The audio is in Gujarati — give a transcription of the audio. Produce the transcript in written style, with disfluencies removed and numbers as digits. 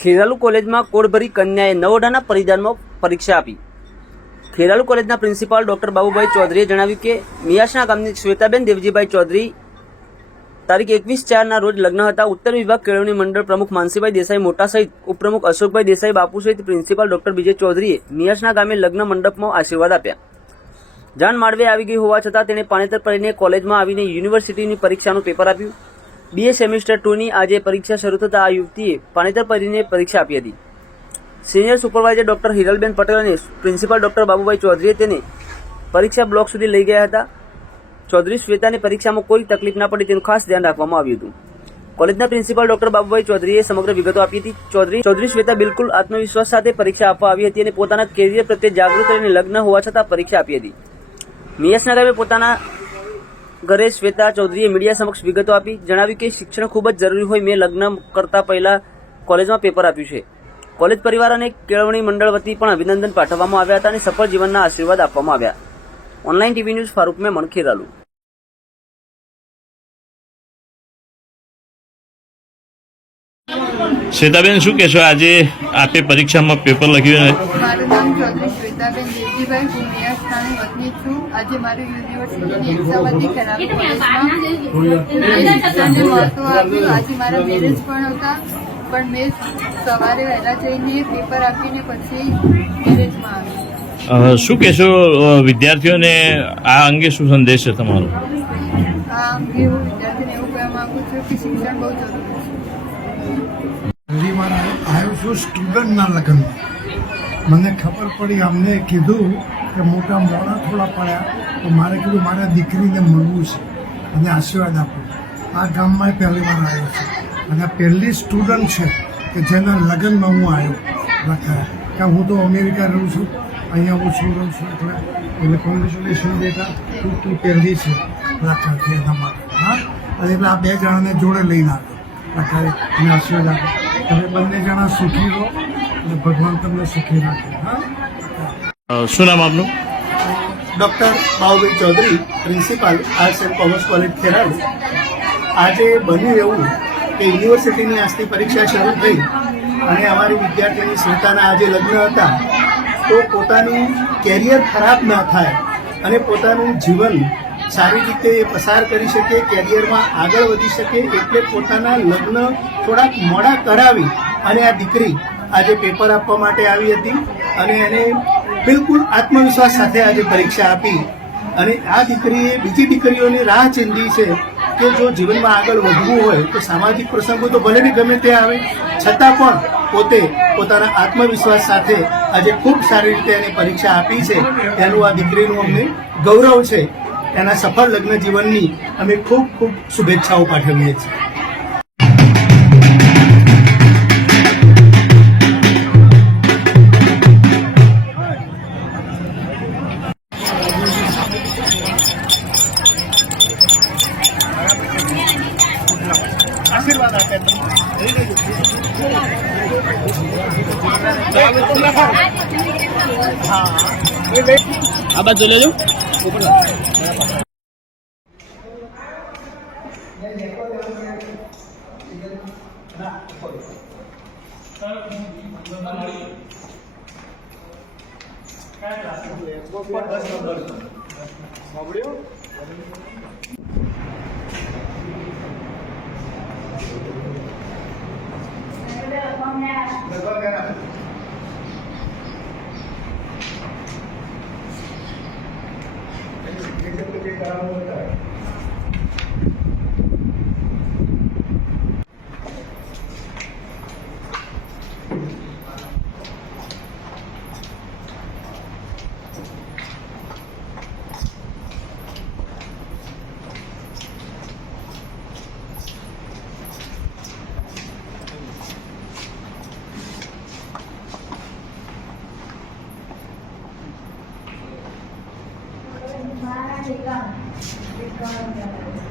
ખેરાલુ કોલેજમાં કોડભરી કન્યાએ નવોઢાના પરિધાનમાં પરીક્ષા આપી। ખેરાલુ કોલેજના પ્રિન્સિપાલ ડોક્ટર બાબુભાઈ ચૌધરીએ જણાવ્યું કે મિયાસણા ગામની શ્વેતાબેન દેવજીભાઈ ચૌધરી તારીખ 21/4ના રોજ લગ્ન હતા। ઉત્તર વિભાગ કેળવણી મંડળ પ્રમુખ માનસીભાઈ દેસાઈ મોટા સહિત ઉપપ્રમુખ અશોકભાઈ દેસાઈ બાપુ સહિત પ્રિન્સિપાલ ડોક્ટર વિજય ચૌધરીએ મિયાસણા ગામે લગ્ન મંડપમાં આશીર્વાદ આપ્યા। જાન માળવે આવી ગઈ હોવા છતાં તેણે પાનેતર પડીને કોલેજમાં આવીને યુનિવર્સિટીની પરીક્ષાનું પેપર આપ્યું। BA સેમિસ્ટર 2ની આજે પરીક્ષા શરૂ થતાં આ યુવતીએ પાનેતર પડીને પરીક્ષા આપી હતી। Senior supervisor doctor Hiralben Patel અને પ્રિન્સિપાલ ડોક્ટર બાબુભાઈ ચૌધરીએ તેને પરીક્ષા બ્લોક સુધી લઈ ગયા હતા। ચૌધરી શ્વેતાની પરીક્ષામાં કોઈ તકલીફ ના પડે તેનું ખાસ ધ્યાન રાખવામાં આવ્યું હતું। કોલેજના પ્રિન્સિપાલ ડોક્ટર બાબુભાઈ ચૌધરીએ સમગ્ર વિગતો આપી હતી। ચૌધરી શ્વેતા બિલકુલ આત્મવિશ્વાસ સાથે પરીક્ષા આપવા આવી હતી અને પોતાના કેરિયર પ્રત્યે જાગૃત રહીને લગ્ન હોવા છતાં પરીક્ષા આપી હતી। મિયાસના ગામે પોતાના ઘરે શ્વેતા ચૌધરીએ મીડિયા સમક્ષ વિગતો આપી। જણાવ્યું કે શિક્ષણ ખૂબ જ જરૂરી હોય, મેં લગ્ન કરતા પહેલા કોલેજમાં પેપર આપ્યું છે। કોલેજ પરિવાર અને કેળવણી મંડળ વતી પણ અભિનંદન પાઠવવામાં આવ્યા હતા અને સફળ જીવનના આશીર્વાદ આપવામાં આવ્યા। Online TV news Farooq Memon, Kheralu. Shwetaben, શું કહેશો? આજે આપે પરીક્ષામાં પેપર લખ્યું? મારું નામ ચૌધરી શ્વેતાબેન દેવજીભાઈ, હું મિયાસણાની વતની છું। આજે મારી યુનિવર્સિટીની એક્ઝામ હતી ખેરાલુ કોલેજમાં। શિક્ષણને મહત્વ આપ્યું। આજે મારા મેરેજ પણ હતા, પણ મેં સવારે વહેલા જઈને પેપર આપીને પછી મેરેજમાં આવી। શું કહેશો વિદ્યાર્થીઓને આ અંગે શું સંદેશ છે તમારો? આ અંગે હું વિદ્યાર્થીને એવું કહેવા માંગુ છું કે શિક્ષણ બહુ જરૂરી છે। પહેલી વાર આવ્યો છું સ્ટુડન્ટના લગ્નમાં। મને ખબર પડી, અમને કીધું કે મોટા મોડા થોડા પડ્યા તો મારે કીધું મારા દીકરીને મળવું છે અને આશીર્વાદ આપો। આ ગામમાં પહેલી વાર આવ્યો છું અને પહેલી સ્ટુડન્ટ છે કે જેના લગ્નમાં હું આવ્યો લખાય। કે હું તો અમેરિકા રહું છું, અહીંયા હું રહું છું, એટલે કોંગ્રેચ્યુલેશન બેટા, તું પહેલી છે લખાય એના માટે। હા, અને એટલે આ બે જણાને જોડે લઈને આવ્યો લખાય અને આશીર્વાદ આપો। તમે બંને જણા સુખી રહો અને ભગવાન તમને સુખી રાખે। હા, શું નામ આપનું? Doctor Babubhai Chaudhary, principal arts and commerce college Kheralu. આજે બન્યું એવું કે યુનિવર્સિટીની આજથી પરીક્ષા શરૂ થઈ અને અમારી વિદ્યાર્થીની શ્વેતાના આજે લગ્ન હતા, તો પોતાનું કેરિયર ખરાબ ના થાય અને પોતાનું જીવન સારી રીતે પસાર કરી શકે, કેરિયરમાં આગળ વધી શકે, એટલે પોતાના લગ્ન થોડાક મોડા કરાવી અને આ દીકરી આજે પેપર આપવા માટે આવી હતી અને એને બિલકુલ આત્મવિશ્વાસ સાથે આજે પરીક્ષા આપી। અને આ દીકરીએ બીજી દીકરીઓની રાહ ચીંધી છે કે જો જીવનમાં આગળ વધવું હોય તો સામાજિક પ્રસંગો તો ભલે ને ગમે તે આવે, છતાં પણ પોતે પોતાના આત્મવિશ્વાસ સાથે આજે ખૂબ સારી રીતે એને પરીક્ષા આપી છે। એનું આ દીકરીનું અમને ગૌરવ છે। એના સફળ લગ્ન જીવનની અમે ખૂબ ખૂબ શુભેચ્છાઓ પાઠવીએ છીએ। આશીર્વાદ આપે આ બાજુ લેજો। Gracias.